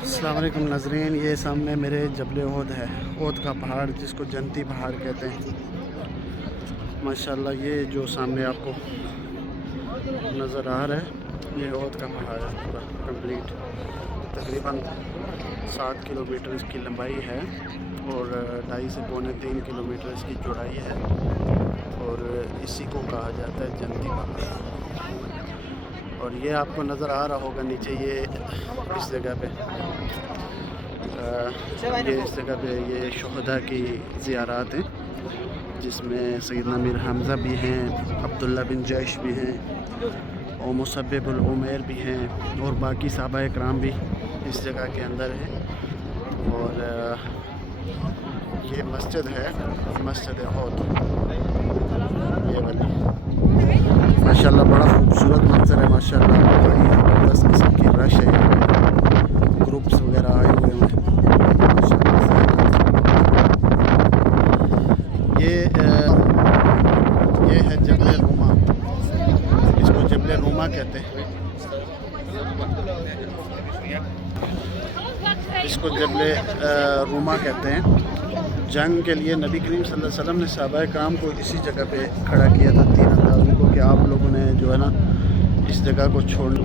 अस्सलाम वालेकुम नाज़रीन, ये सामने मेरे जबल ओहद है, ओहद का पहाड़ जिसको जन्नती पहाड़ कहते हैं। माशाल्लाह ये जो सामने आपको नज़र आ रहा है ये ओहद का पहाड़ है, पूरा कंप्लीट। तकरीबन 7 किलोमीटर इसकी लंबाई है और 2.5 से पौने 3 किलोमीटर इसकी चौड़ाई है और इसी को कहा जाता है जन्नती पहाड़। और ये आपको नज़र आ रहा होगा नीचे, ये इस जगह पे ये शुहदा की ज़ियारत हैं जिसमें सैयदना मीर हमज़ा भी हैं, अब्दुल्ला बिन जैश भी हैं और मुसब्बिबुल उमैर भी हैं और बाकी सहाबा इकराम भी इस जगह के अंदर हैं। और ये मस्जिद है, मस्जिद ओहद ये वाली। माशाल्लाह बड़ा खूबसूरत मंजर है, माशाल्लाह बड़ी ज़बरदस्त किस्म की रश है, ग्रुप्स वगैरह आए हुए हैं। ये है जबल रूमा, इसको जबल रूमा कहते हैं, इसको जबल रूमा कहते हैं। जंग के लिए नबी करीम सल्लल्लाहु अलैहि वसल्लम ने सहाबा कराम को इसी जगह पे खड़ा किया था, 3 अंदाज़ों को, कि आप लोगों ने जो है ना इस जगह को छोड़ना।